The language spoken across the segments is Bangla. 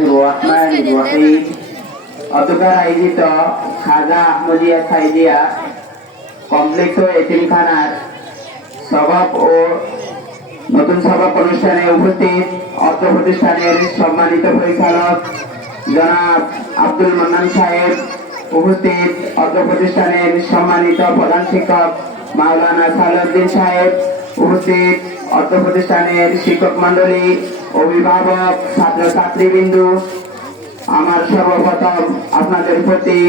রহমানির অতকার আয়োজিত খাজা আহমদিয়া সাইদিয়া কমপ্লেক্স ও এতিমখানার সভা ও নতুন সভা অনুষ্ঠানে উপস্থিত অর্থ প্রতিষ্ঠানের সম্মানিত পরিচালক জনাব আব্দুল মান্নান সাহেব উপস্থিত অর্থ প্রতিষ্ঠানের সম্মানিত প্রধান শিক্ষক মাওলানা সালাউদ্দিন সাহেব উপস্থিত অর্থ প্রতিষ্ঠানের শিক্ষক মন্ডলী অভিভাবক ছাত্র ছাত্রীবৃন্দু আমার সর্বপ্রথম আপনাদের প্রতি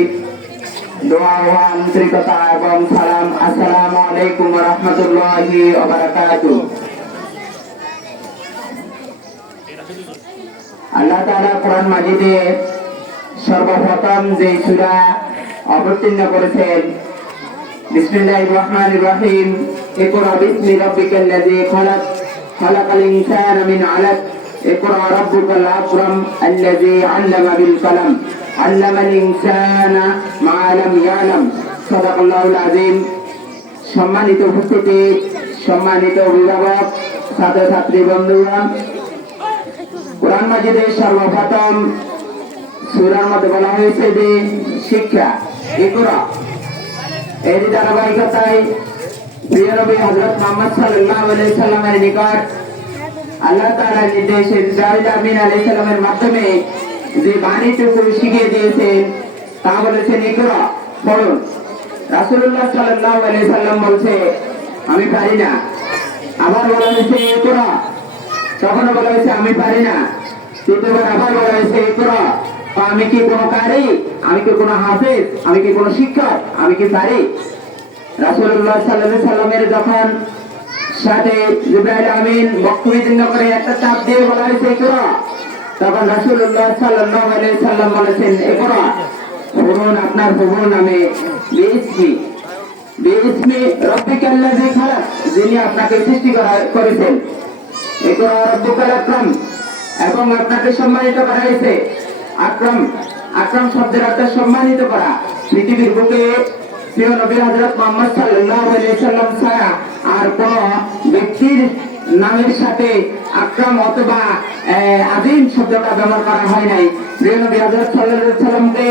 এবং সালাম। আসসালামু আলাইকুম রহমতুল্লাহি আল্লাহ কোরআন মাজিদে সর্বপ্রথম যে সূরা অবতীর্ণ করেছেন, বিসমিল্লাহির রহমানির রহিম খালাকাল ইনসানা মিন আলাক اقرأ ربك الأكرم الذي علم بالقلم علم الإنسان ما لم يعلم صدق الله العظيم সম্মানিত উপস্থিতি সম্মানিত অভিভাবক ছাত্রছাত্রী বন্ধুরা কোরআন মাজিদের সর্বপ্রথম সুরার মধ্যে বলা হয়েছে যে শিক্ষা ইকরা এর ধারাবাহিকতায় আমি পারি না। আবার বলা হয়েছে ইকরা তখন বলা হয়েছে, আমি পারি না। তৃতীয়বার আবার বলা হয়েছে ইকরা আমি কি কোনো কারি আমি কি কোনো হাফেজ? আমি কি কোনো শিক্ষক? আমি কি পারি যখন সাথে আমিন করে একটা চাপ দিয়ে বলা হয়েছে তখন আলাইহি সাল্লাম বলেছেন আপনার রাব্বিকাল্লাযী খালাক, যিনি আপনাকে সৃষ্টি করা- করেছেন। আকরাম এবং আপনাকে সম্মানিত করা হয়েছে। আক্রম, আকরাম শব্দের অর্থ সম্মানিত করা। পৃথিবীর বুকে প্রিয় নবী হযরত মুহাম্মদ আলাইহি সাল্লাম ছাড়া আর কোন ব্যক্তির নামের সাথে আকরাম অথবা আজিম শব্দটা ব্যবহার করা হয় নাই। প্রিয় নবী হযরত সাল্লাল্লাহু আলাইহি সাল্লামকে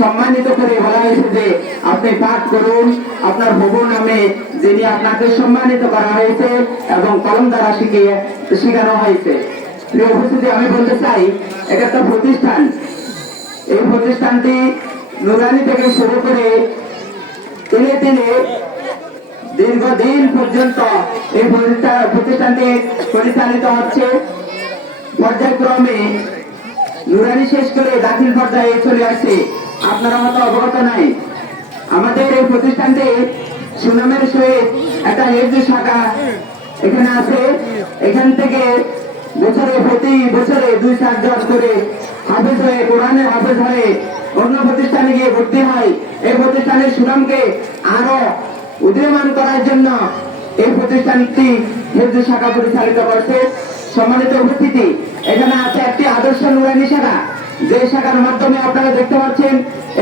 সম্মানিত করে বলা হয়েছে যে, আপনি পাঠ করুন। আপনার প্রভু নামে যিনি আপনাকে সম্মানিত করা হয়েছে এবং কলম দ্বারা শিখিয়ে, শেখানো হয়েছে। প্রিয় উপস্থিতি, আমি বলতে চাই, এটা একটা প্রতিষ্ঠান। এই প্রতিষ্ঠানটি নুরানি থেকে শুরু করে তিনে দীর্ঘদিন পর্যন্ত এই প্রতিষ্ঠানটি পরিচালিত হচ্ছে। পর্যায়ক্রমে নুরানি শেষ করে দাখিল পর্যায়ে চলে আসছে। আপনারা মতো অবগত নাই, আমাদের এই প্রতিষ্ঠানটি সুনামের সহিত একটা হেফজ শাখা এখানে আছে। এখান থেকে বছরে প্রতি বছরে দুই সাত চারজন করে হাফেজ হয়ে কোরআনে হাফেজ হয়ে অন্য গিয়ে ভর্তি হয়। এই প্রতিষ্ঠানের সুনামকে আরও উদীয়মান করার জন্য এই প্রতিষ্ঠানটি হেফজ শাখা পরিচালিত করছে। সম্মানিত উপস্থিতি এখানে আছে একটি আদর্শ নুরানি শাখা। যে শাখার মাধ্যমে আপনারা দেখতে পাচ্ছেন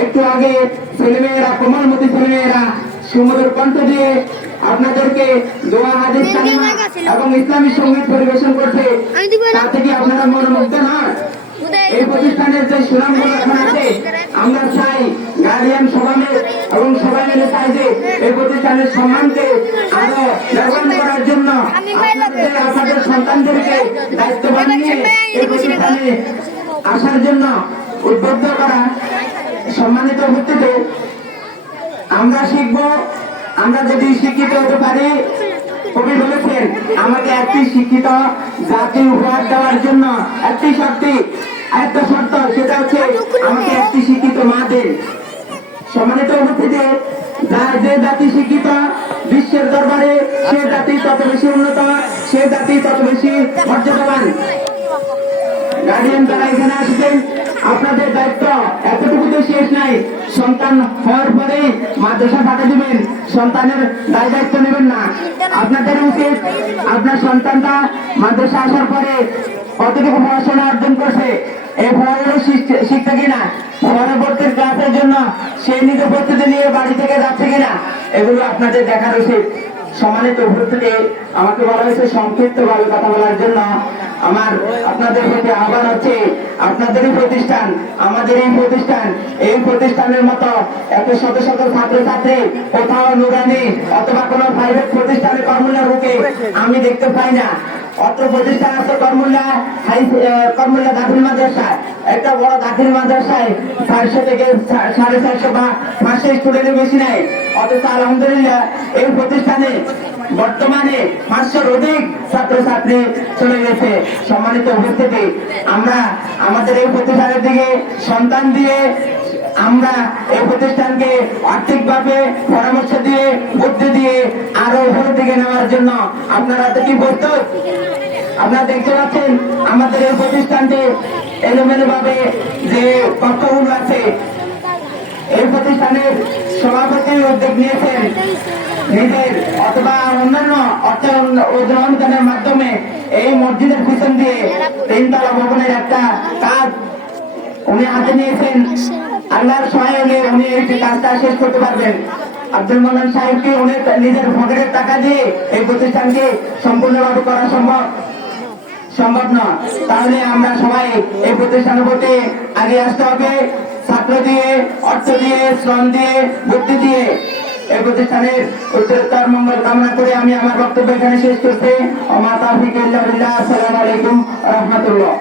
একটু আগে ছেলেমেয়েরা কোমলমতি ছেলেমেয়েরা সুমধুর কণ্ঠ দিয়ে আপনাদেরকে দোয়া হাদিস এবং ইসলামী সংগীত পরিবেশন করছে। তা থেকে আপনারা মনোমুগ্ধ নন? এই প্রতিষ্ঠানের যে সুনামগুলো এখন আছে আমরা চাই গার্ডিয়ান সবাই এবং সবাই মিলে চাই যে এই প্রতিষ্ঠানের সম্মানকে আরও ব্যবহার করার জন্য আপনাদের সন্তানদেরকে দায়িত্ববান নিয়ে এই প্রতিষ্ঠানে আসার জন্য উদ্বুদ্ধ করা সম্মানিত উপস্থিতি। আমরা শিখব আমরা যদি শিক্ষিত হতে পারি কবি বলেছেন আমাকে একটি শিক্ষিত জাতি উপহার দেওয়ার জন্য একটি শক্তি একটা শর্ত সেটা হচ্ছে আমাকে একটি শিক্ষিত মা দেন। সম্মানিত উপস্থিতি যার যে জাতি শিক্ষিত বিশ্বের দরবারে সে জাতি তত বেশি উন্নত সে জাতি তত বেশি মর্যাদাবান। গার্ডিয়ান যারা এখানে আসছেন আপনাদের দায়িত্ব এতটুকু তো শেষ নাই। সন্তান হওয়ার পরে মাদ্রাসা পাঠা দিবেন। সন্তানের দায় দায়িত্ব নেবেন না। আপনাদের উচিত আপনার সন্তানটা মাদ্রাসা আসার পরে কতটুকু পড়াশোনা অর্জন করছে এই শিখছে- কিনা? পরবর্তী ক্লাসের জন্য প্রস্তুতি নিয়ে বাড়ি থেকে যাচ্ছে কিনা? এগুলো আপনাদের দেখার উচিত। উপস্থিতি, আমাকে বলা হয়েছে সংক্ষিপ্ত ভাবে কথা বলার জন্য। আমার আপনাদের প্রতি আহ্বান হচ্ছে, আপনাদেরই প্রতিষ্ঠান, আমাদের এই প্রতিষ্ঠান, এই প্রতিষ্ঠানের মতো এত শত শত ছাত্র ছাত্রী কোথাও নুরানি অথবা কোনো প্রাইভেট প্রতিষ্ঠানে কর্মূল্য রূপে আমি দেখতে পাই না। অত্র প্রতিষ্ঠান আছে কর্মুল্লা কর্মুল্লা দাখিল মাদ্রাসায়। একটা বড় দাখিল মাদ্রাসায় থেকে সাড়ে চারশো বা পাঁচশো স্টুডেন্টের বেশি নেই অথচ আলহামদুলিল্লাহ এই প্রতিষ্ঠানে বর্তমানে পাঁচশোর অধিক ছাত্রছাত্রী চলে গেছে। সম্মানিত উপস্থিতি, আমরা আমাদের এই প্রতিষ্ঠানের দিকে সন্তান দিয়ে আমরা এই প্রতিষ্ঠানকে আর্থিকভাবে পরামর্শ দিয়ে, বুদ্ধি দিয়ে আরও উপরের দিকে নেওয়ার জন্য আপনারা কি প্রস্তুত? আপনারা দেখতে পাচ্ছেন আমাদের এই প্রতিষ্ঠানটি এলোমেলো ভাবে যে কক্ষগুলো আছে, এই প্রতিষ্ঠানের সভাপতি উদ্যোগ নিয়েছেন। নিজের অথবা অন্যান্য অর্থ অনুদানের মাধ্যমে এই মসজিদের পিছন দিয়ে তিনতলা ভবনের একটা কাজ উনি হাতে নিয়েছেন। আল্লাহর সহায়কে উনি এই কাজটা শেষ করতে পারবেন। আব্দুল মান্নান সাহেবকে উনি নিজের পকেটের টাকা দিয়ে এই প্রতিষ্ঠানকে সম্পূর্ণভাবে করা সম্ভব। সম্ভব না। তাহলে আমরা সবাই এই প্রতিষ্ঠানের প্রতি আগে আসতে হবে, ছাত্র দিয়ে, অর্থ দিয়ে, শ্রম দিয়ে, বুদ্ধি দিয়ে। এই প্রতিষ্ঠানের উত্তরোত্তর মঙ্গল কামনা করে আমি আমার বক্তব্য এখানে শেষ করছি। ও মাতা ফিক আসসালামু আলাইকুম রহমতুল্লাহ।